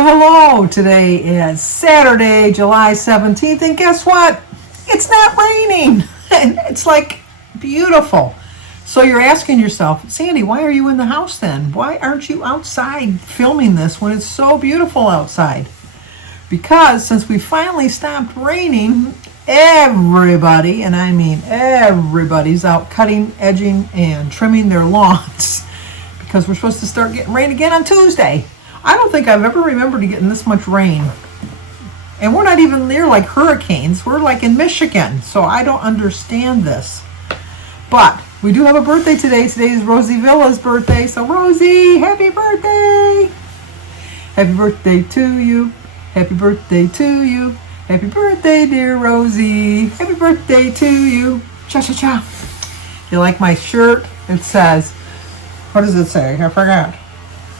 Well, hello. Today is Saturday, July 17th, and guess what? It's not raining. It's like beautiful. So you're asking yourself, Sandy, why are you in the house then? Why aren't you outside filming this when it's so beautiful outside? Because since we finally stopped raining, everybody, and I mean everybody's out cutting, edging, and trimming their lawns because we're supposed to start getting rain again on Tuesday. I don't think I've ever remembered getting this much rain. And we're not even near like hurricanes. We're like in Michigan. So I don't understand this. But we do have a birthday today. Today is Rosie Villa's birthday. So Rosie, happy birthday. Happy birthday to you. Happy birthday to you. Happy birthday, dear Rosie. Happy birthday to you. Cha-cha-cha. You like my shirt? It says, what does it say? I forgot.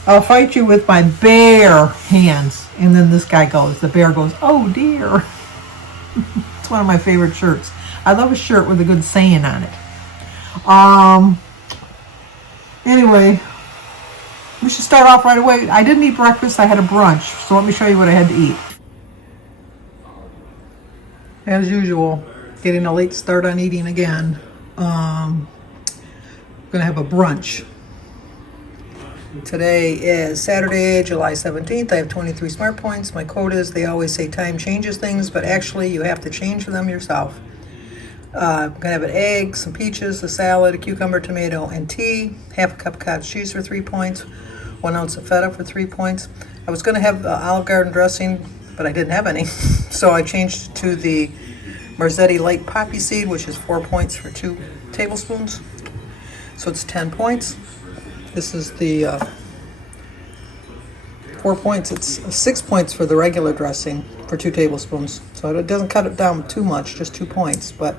I'll fight you with my bare hands. And then this guy goes, the bear goes, oh dear. It's one of my favorite shirts. I love a shirt with a good saying on it. Anyway, we should start off right away. I didn't eat breakfast, I had a brunch. So let me show you what I had to eat. As usual, getting a late start on eating again. I'm gonna have a brunch. Today is Saturday, July 17th. I have 23 smart points. My quote is, they always say time changes things, but actually you have to change them yourself. I'm going to have an egg, some peaches, a salad, a cucumber, tomato, and tea. Half a cup of cottage cheese for 3 points. 1 ounce of feta for 3 points. I was going to have Olive Garden dressing, but I didn't have any. So I changed to the Marzetti light poppy seed, which is 4 points for 2 tablespoons. So it's 10 points. This is the 4 points. It's 6 points for the regular dressing for 2 tablespoons. So it doesn't cut it down too much, just 2 points, but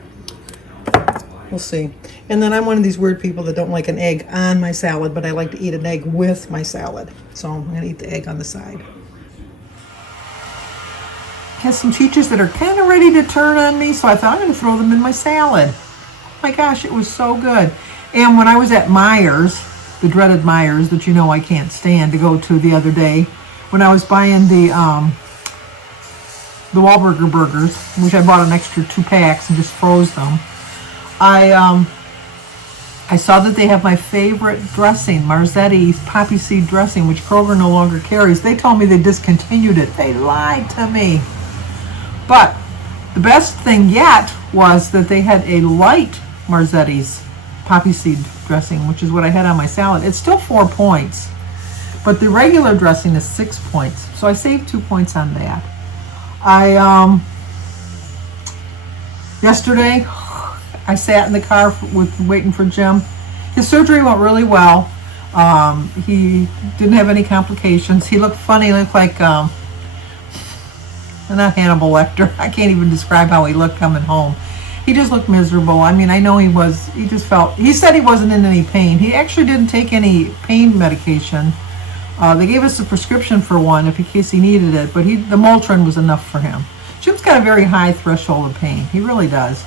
we'll see. And then I'm one of these weird people that don't like an egg on my salad, but I like to eat an egg with my salad. So I'm going to eat the egg on the side. Has some teachers that are kind of ready to turn on me, so I thought I'm going to throw them in my salad. Oh my gosh, it was so good. And when I was at Myers, the dreaded Myers that you know I can't stand to go to the other day, when I was buying the Wahlburger burgers, which I bought an extra 2 packs and just froze them, I saw that they have my favorite dressing, Marzetti's poppy seed dressing, which Kroger no longer carries. They told me they discontinued it. They lied to me. But the best thing yet was that they had a light Marzetti's poppy seed dressing, which is what I had on my salad. It's still 4 points, but the regular dressing is 6 points. So I saved 2 points on that. Yesterday, I sat in the car waiting for Jim. His surgery went really well. He didn't have any complications. He looked funny. He looked like, not Hannibal Lecter. I can't even describe how he looked coming home. He just looked miserable. I mean, I know he said he wasn't in any pain. He actually didn't take any pain medication. They gave us a prescription for one in case he needed it, but the Motrin was enough for him. Jim's got a very high threshold of pain. He really does.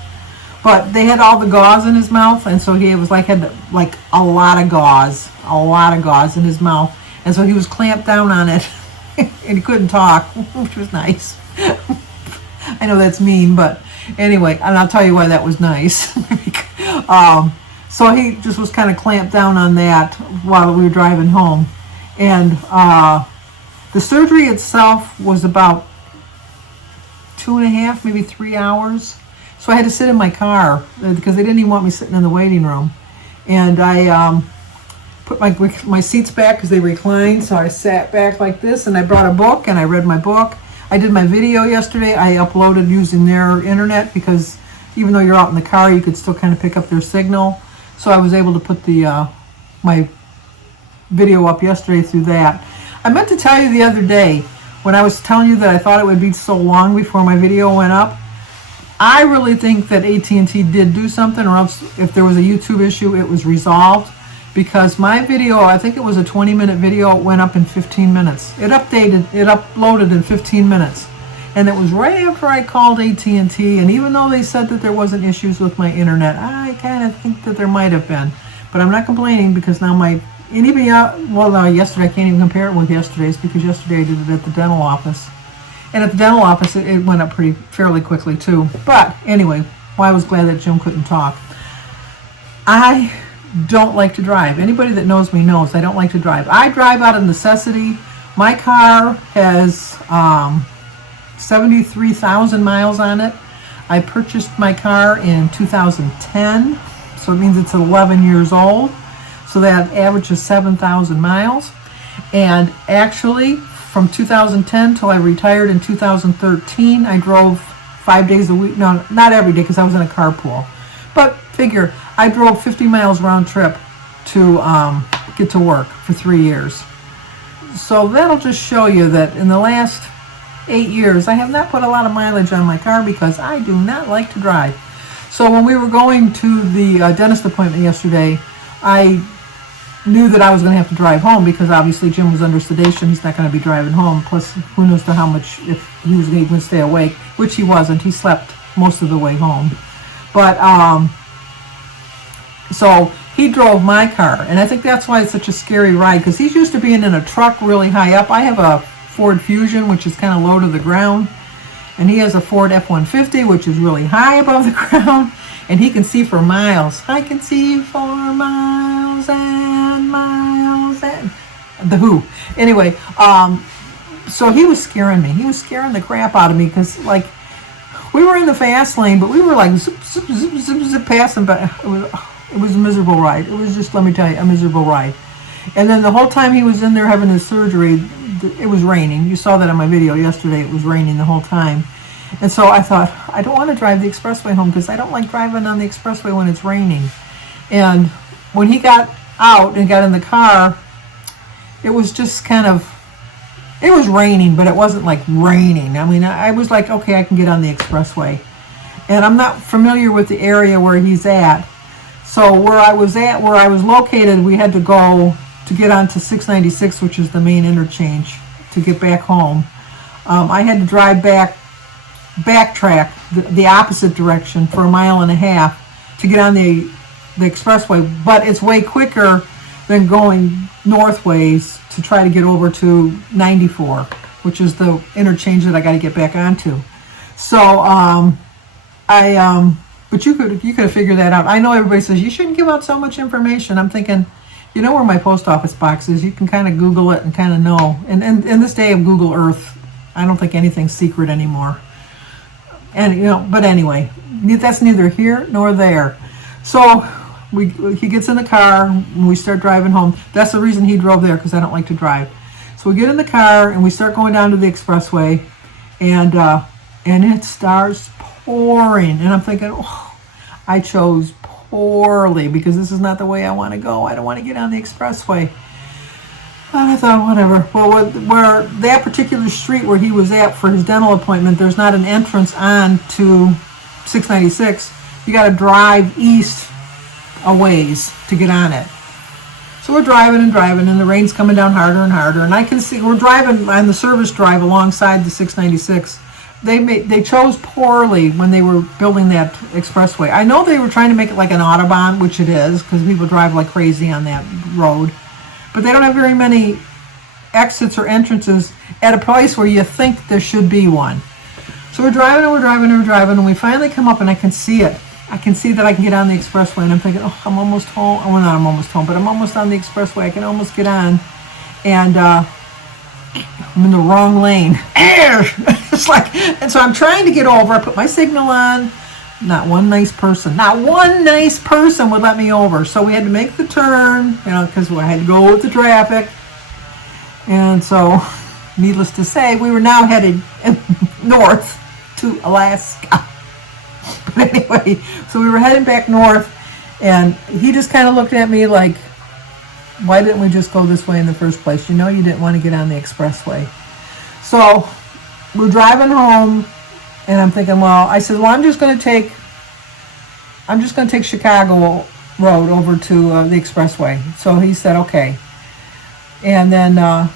But they had all the gauze in his mouth, and so he had a lot of gauze in his mouth. And so he was clamped down on it, and he couldn't talk, which was nice. I know that's mean, but anyway, and I'll tell you why that was nice. So he just was kind of clamped down on that while we were driving home. And the surgery itself was about 2.5, maybe 3 hours. So I had to sit in my car because they didn't even want me sitting in the waiting room. And I put my seats back because they reclined. So I sat back like this, and I brought a book and I read my book. I did my video yesterday. I uploaded using their internet because even though you're out in the car, you could still kind of pick up their signal. So I was able to put my video up yesterday through that. I meant to tell you the other day when I was telling you that I thought it would be so long before my video went up. I really think that AT&T did do something, or else if there was a YouTube issue, it was resolved. Because my video, I think it was a 20-minute video, it went up in 15 minutes. It uploaded in 15 minutes. And it was right after I called AT&T, and even though they said that there wasn't issues with my internet, I kind of think that there might have been. But I'm not complaining because now my and even, well, no, yesterday, I can't even compare it with yesterday's because yesterday I did it at the dental office. And at the dental office, it went up fairly quickly too. But anyway, well, I was glad that Jim couldn't talk. I don't like to drive. Anybody that knows me knows I don't like to drive. I drive out of necessity. My car has 73,000 miles on it. I purchased my car in 2010, so it means it's 11 years old. So that averages 7,000 miles. And actually, from 2010 till I retired in 2013, I drove 5 days a week. No, not every day because I was in a carpool. But figure, I drove 50 miles round trip to get to work for 3 years. So that'll just show you that in the last 8 years, I have not put a lot of mileage on my car because I do not like to drive. So when we were going to the dentist appointment yesterday, I knew that I was going to have to drive home because obviously Jim was under sedation. He's not going to be driving home. Plus, who knows to how much, if he was even going to stay awake, which he wasn't. He slept most of the way home. But, so he drove my car. And I think that's why it's such a scary ride because he's used to being in a truck really high up. I have a Ford Fusion, which is kind of low to the ground. And he has a Ford F-150, which is really high above the ground. And he can see for miles. I can see for miles and miles and... The Who. Anyway, so he was scaring me. He was scaring the crap out of me because, like, we were in the fast lane, but we were like zip, zip, zip, zip, zip past him. But it was a miserable ride. It was just, let me tell you, a miserable ride. And then the whole time he was in there having his surgery, it was raining. You saw that on my video yesterday. It was raining the whole time. And so I thought, I don't want to drive the expressway home because I don't like driving on the expressway when it's raining. And when he got out and got in the car, it was just kind of, it was raining, but it wasn't like raining. I mean, I was like, okay, I can get on the expressway. And I'm not familiar with the area where he's at. So where I was located, we had to go to get onto 696, which is the main interchange, to get back home. I had to drive backtrack the opposite direction for 1.5 miles to get on the expressway, but it's way quicker than going northways to try to get over to 94, which is the interchange that I got to get back onto. So but you could have figured that out. I know everybody says you shouldn't give out so much information. I'm thinking, you know where my post office box is. You can kind of Google it and kind of know. And in this day of Google Earth, I don't think anything's secret anymore. And but anyway, that's neither here nor there. So he gets in the car and we start driving home. That's the reason he drove there, because I don't like to drive. So we get in the car and we start going down to the expressway, and it starts pouring. And I'm thinking, oh, I chose poorly because this is not the way I want to go. I don't want to get on the expressway. And I thought, whatever. Well, where that particular street where he was at for his dental appointment, there's not an entrance on to 696. You got to drive east a ways to get on it. So we're driving, and the rain's coming down harder and harder. And I can see we're driving on the service drive alongside the 696. They chose poorly when they were building that expressway. I know they were trying to make it like an Autobahn, which it is, because people drive like crazy on that road. But they don't have very many exits or entrances at a place where you think there should be one. So we're driving, and we finally come up, and I can see it. I can see that I can get on the expressway, and I'm thinking, oh, I'm almost home. Oh, well, not I'm almost home, but I'm almost on the expressway. I can almost get on. And I'm in the wrong lane. It's like, and so I'm trying to get over. I put my signal on. Not one nice person would let me over. So we had to make the turn, because I had to go with the traffic. And so, needless to say, we were now headed north to Alaska. But anyway, so we were heading back north, and he just kind of looked at me like, why didn't we just go this way in the first place? You didn't want to get on the expressway. So we're driving home, and I'm thinking, I said, I'm just going to take Chicago Road over to the expressway. So he said, okay. And then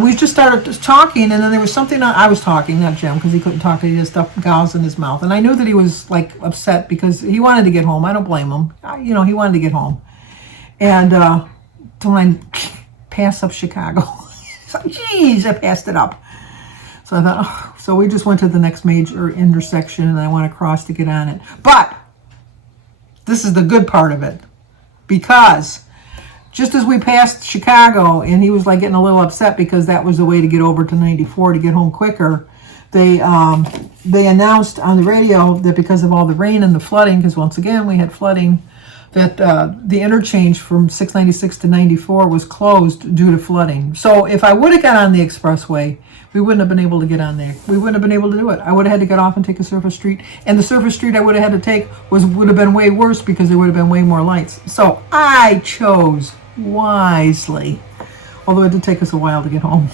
we just started talking, and then there was something I was talking, not Jim, because he couldn't talk. He had stuff gauze in his mouth, and I knew that he was like upset because he wanted to get home. I don't blame him. He wanted to get home, and don't I pass up Chicago? So, geez, I passed it up. So I thought, oh. So we just went to the next major intersection, and I went across to get on it. But this is the good part of it, because just as we passed Chicago, and he was like getting a little upset because that was the way to get over to 94 to get home quicker, they announced on the radio that because of all the rain and the flooding, because once again we had flooding, that the interchange from 696 to 94 was closed due to flooding. So if I would have got on the expressway, we wouldn't have been able to get on there. We wouldn't have been able to do it. I would have had to get off and take a surface street. And the surface street I would have had to take would have been way worse because there would have been way more lights. So I chose wisely. Although it did take us a while to get home.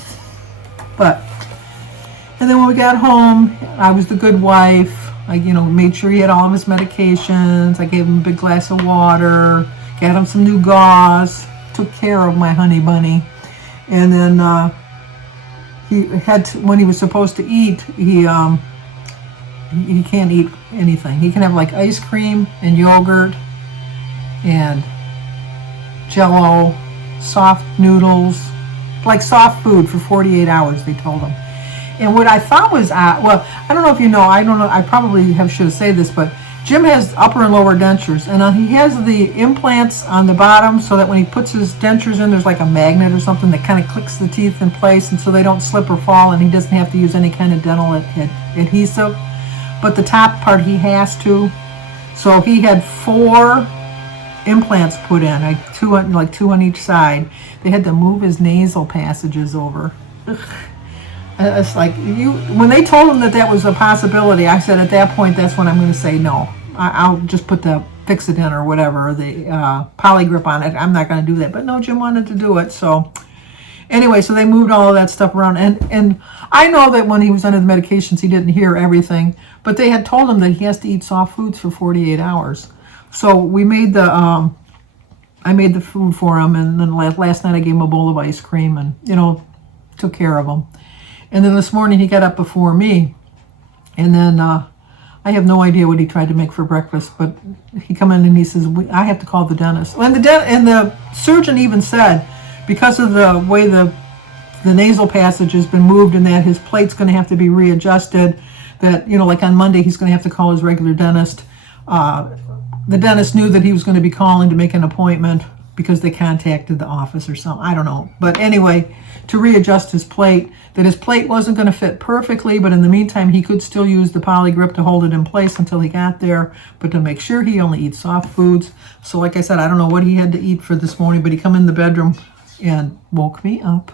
And then when we got home, I was the good wife. I, made sure he had all of his medications. I gave him a big glass of water, got him some new gauze, took care of my honey bunny. And then he had to, when he was supposed to eat, he can't eat anything. He can have like ice cream and yogurt and Jell-O, soft noodles, like soft food for 48 hours, they told him. And what I thought was, well, I don't know if you know, I probably should have said this, but Jim has upper and lower dentures, and he has the implants on the bottom so that when he puts his dentures in, there's like a magnet or something that kind of clicks the teeth in place, and so they don't slip or fall, and he doesn't have to use any kind of dental adhesive. But the top part he has to. So he had 4 implants put in, like two on each side. They had to move his nasal passages over. Ugh. It's like, when they told him that was a possibility, I said at that point, that's when I'm going to say no. I'll just put the Fix-A-Dent or whatever, the poly grip on it. I'm not going to do that. But no, Jim wanted to do it. So anyway, so they moved all of that stuff around. And I know that when he was under the medications, he didn't hear everything. But they had told him that he has to eat soft foods for 48 hours. So we made I made the food for him. And then last night I gave him a bowl of ice cream and, took care of him. And then this morning he got up before me, and then I have no idea what he tried to make for breakfast, but he come in and he says, I have to call the dentist. And the surgeon even said, because of the way the nasal passage has been moved and that his plate's going to have to be readjusted, that, like on Monday he's going to have to call his regular dentist. The dentist knew that he was going to be calling to make an appointment because they contacted the office or something. I don't know. But anyway, to readjust his plate, that his plate wasn't going to fit perfectly, but in the meantime, he could still use the poly grip to hold it in place until he got there, but to make sure he only eats soft foods. So like I said, I don't know what he had to eat for this morning, but he come in the bedroom and woke me up.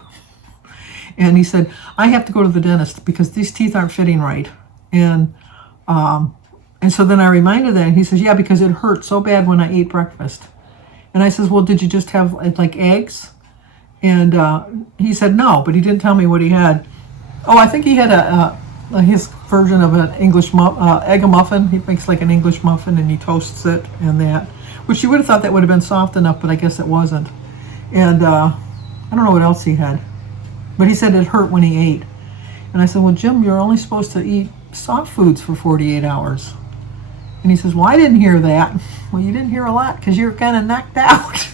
And he said, I have to go to the dentist because these teeth aren't fitting right. And so then I reminded him, and he says, yeah, because it hurt so bad when I ate breakfast. And I says, well, did you just have like eggs? And he said no, but he didn't tell me what he had. Oh, I think he had his version of an English egg muffin. He makes like an English muffin and he toasts it and that, which you would have thought that would have been soft enough, but I guess it wasn't. And I don't know what else he had, but he said it hurt when he ate. And I said, well, Jim, you're only supposed to eat soft foods for 48 hours. And he says, well, I didn't hear that. Well, you didn't hear a lot because you're kind of knocked out.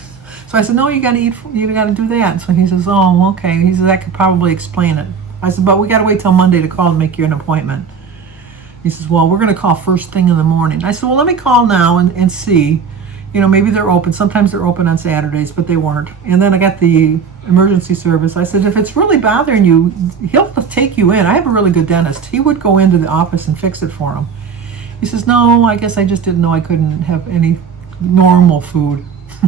So I said, no, you got to do that. So he says, oh, okay. He says, that could probably explain it. I said, but we got to wait till Monday to call and make you an appointment. He says, well, we're going to call first thing in the morning. I said, well, let me call now and see. Maybe they're open. Sometimes they're open on Saturdays, but they weren't. And then I got the emergency service. I said, if it's really bothering you, he'll take you in. I have a really good dentist. He would go into the office and fix it for him. He says, no, I guess I just didn't know I couldn't have any normal food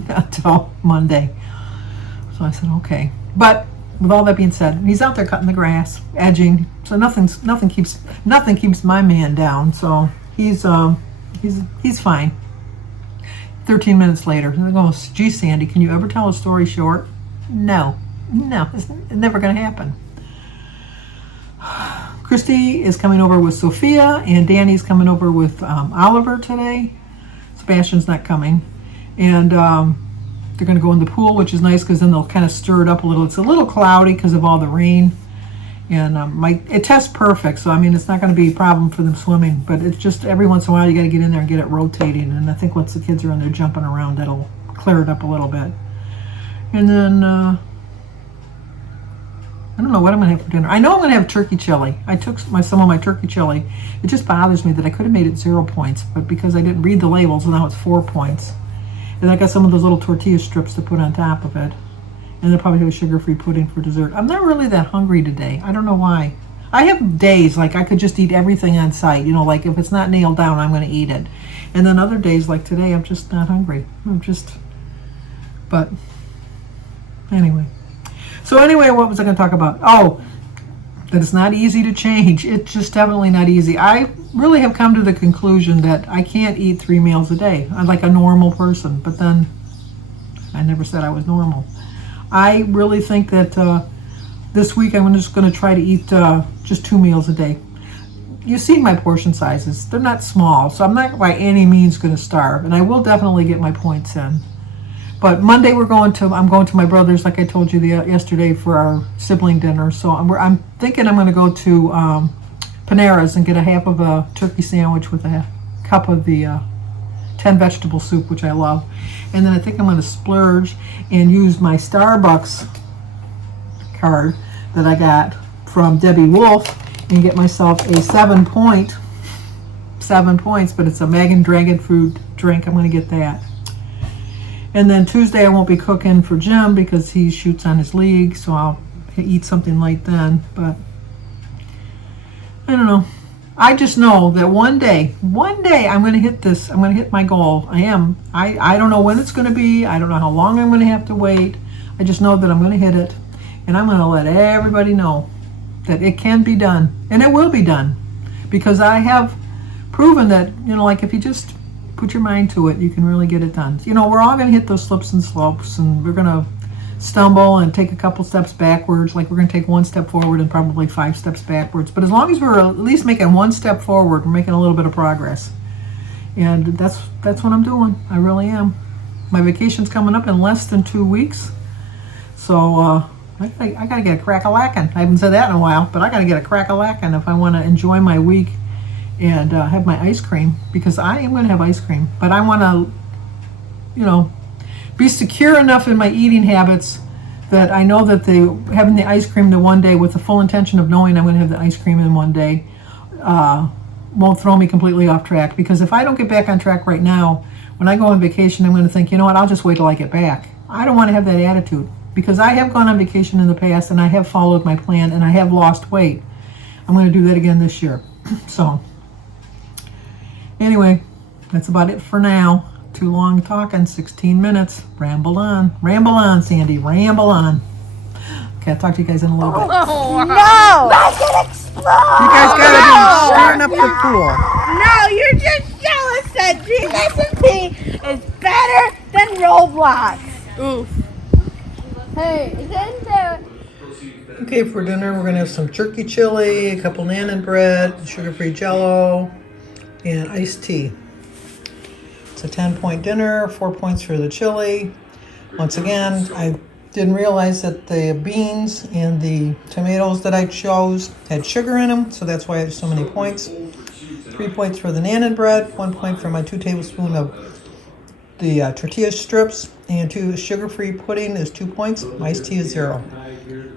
until Monday. So I said, okay. But with all that being said, he's out there cutting the grass, edging. So nothing keeps my man down. So he's fine. 13 minutes later, he goes, gee, Sandy, can you ever tell a story short? No, it's never going to happen. Christy is coming over with Sophia, and Danny's coming over with Oliver today. Sebastian's not coming. And they're going to go in the pool, which is nice because then they'll kind of stir it up a little. It's a little cloudy because of all the rain. And it tests perfect, so I mean, it's not going to be a problem for them swimming. But it's just every once in a while you got to get in there and get it rotating. And I think once the kids are in there jumping around, that'll clear it up a little bit. And then, I don't know what I'm going to have for dinner. I know I'm going to have turkey chili. I took some of my turkey chili. It just bothers me that I could have made it 0 points, but because I didn't read the labels, now it's 4 points. And I got some of those little tortilla strips to put on top of it. And they'll probably have a sugar-free pudding for dessert. I'm not really that hungry today. I don't know why. I have days like I could just eat everything on sight. You know, like if it's not nailed down, I'm going to eat it. And then other days like today, I'm just not hungry. But anyway. So anyway, what was I going to talk about? Oh, that it's not easy to change. It's just definitely not easy. I really have come to the conclusion that I can't eat 3 meals a day. I'm like a normal person, but then I never said I was normal. I really think that this week I'm just going to try to eat just 2 meals a day. You see my portion sizes. They're not small, so I'm not by any means going to starve, and I will definitely get my points in. But Monday I'm going to my brother's, like I told you yesterday, for our sibling dinner. So I'm thinking I'm going to go to Panera's and get a half of a turkey sandwich with a cup of the 10 vegetable soup, which I love. And then I think I'm going to splurge and use my Starbucks card that I got from Debbie Wolf and get myself a 7 points, but it's a Megan Dragon Fruit drink. I'm going to get that. And then Tuesday I won't be cooking for Jim because he shoots on his league, so I'll eat something light then. But I don't know. I just know that one day I'm going to hit this. I'm going to hit my goal. I am. I don't know when it's going to be. I don't know how long I'm going to have to wait. I just know that I'm going to hit it. And I'm going to let everybody know that it can be done. And it will be done. Because I have proven that, you know, like if you just put your mind to it, you can really get it done. You know, we're all going to hit those slips and slopes, and we're going to stumble and take a couple steps backwards. Like we're going to take 1 step forward and probably 5 steps backwards. But as long as we're at least making 1 step forward, we're making a little bit of progress. And that's what I'm doing. I really am. My vacation's coming up in less than 2 weeks. So I got to get a crack-a-lackin'. I haven't said that in a while, but I got to get a crack-a-lackin' if I want to enjoy my week and have my ice cream, because I am going to have ice cream. But I want to, you know, be secure enough in my eating habits that I know that having the ice cream the one day with the full intention of knowing I'm going to have the ice cream in one day won't throw me completely off track. Because if I don't get back on track right now, when I go on vacation, I'm going to think, you know what, I'll just wait till I get back. I don't want to have that attitude, because I have gone on vacation in the past and I have followed my plan and I have lost weight. I'm going to do that again this year. So anyway, that's about it for now. Too long talking, 16 minutes. Ramble on, Sandy, ramble on. Okay, I'll talk to you guys in a little bit. Oh, no! That's gonna explode! You guys gotta be stirring up the pool. No, you're just jealous that GSMP is better than Roblox. Oof. Hey, isn't there... Okay, for dinner we're gonna have some turkey chili, a couple naan bread, sugar-free Jello, and iced tea. It's a 10-point dinner, 4 points for the chili. Once again, I didn't realize that the beans and the tomatoes that I chose had sugar in them, so that's why I have so many points. 3 points for the naan bread, 1 point for my 2 tablespoons of the tortilla strips, and 2 sugar-free pudding is 2 points. Iced tea is 0.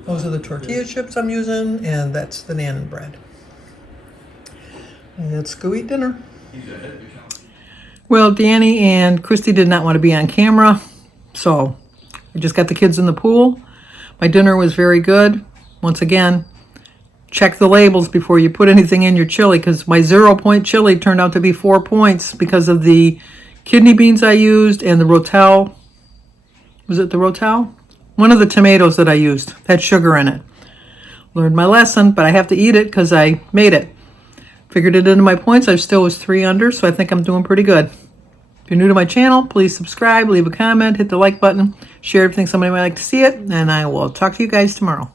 Those are the tortilla chips I'm using, and that's the naan bread. Let's go eat dinner. Well, Danny and Christy did not want to be on camera, so I just got the kids in the pool. My dinner was very good. Once again, check the labels before you put anything in your chili, because my 0-point chili turned out to be 4 points because of the kidney beans I used and the rotel. Was it the rotel? One of the tomatoes that I used had sugar in it. Learned my lesson, but I have to eat it because I made it. Figured it into my points. I still was 3 under, so I think I'm doing pretty good. If you're new to my channel, please subscribe, leave a comment, hit the like button, share if you think somebody might like to see it, and I will talk to you guys tomorrow.